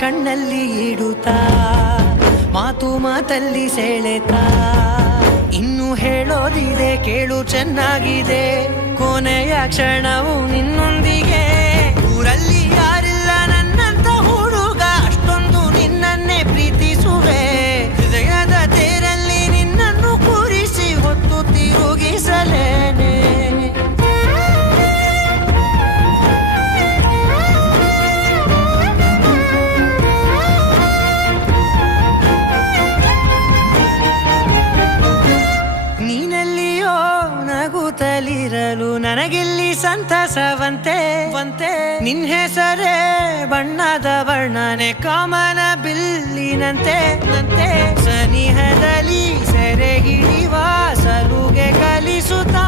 ಕಣ್ಣಲ್ಲಿ ಇಡುತ್ತಾ ಮಾತು ಮಾತಲ್ಲಿ ಸೆಳೆತಾ ಇನ್ನು ಹೇಳೋದಿದೆ ಕೇಳು ಚೆನ್ನಾಗಿದೆ ಕೊನೆಯ ಕ್ಷಣವು ನಿನ್ನೊಂದಿಗೆ ಊರಲ್ಲಿ ಯಾರಿಲ್ಲ ನನ್ನಂತ ಹುಡುಗ ಅಷ್ಟೊಂದು ನಿನ್ನನ್ನೇ ಪ್ರೀತಿಸುವೆ ಹೃದಯದ ತೇರಲ್ಲಿ ನಿನ್ನನ್ನು ಕೂರಿಸಿ ಹೊತ್ತು ತಿರುಗಿಸಲೇನೆ ನಗುತ್ತಲಿರಲು ನನಗಿಲ್ಲಿ ಸಂತಸವಂತೆ ನಿನ್ ಹೆಸರೇ ಬಣ್ಣದ ವರ್ಣನೆ ಕಾಮನ ಬಿಲ್ಲಿನಂತೆ ಸನಿಹದಲ್ಲಿ ಸೆರೆ ಹಿಡಿಯುವ ಸಲುಗೆ ಕಲಿಸುತ್ತಾ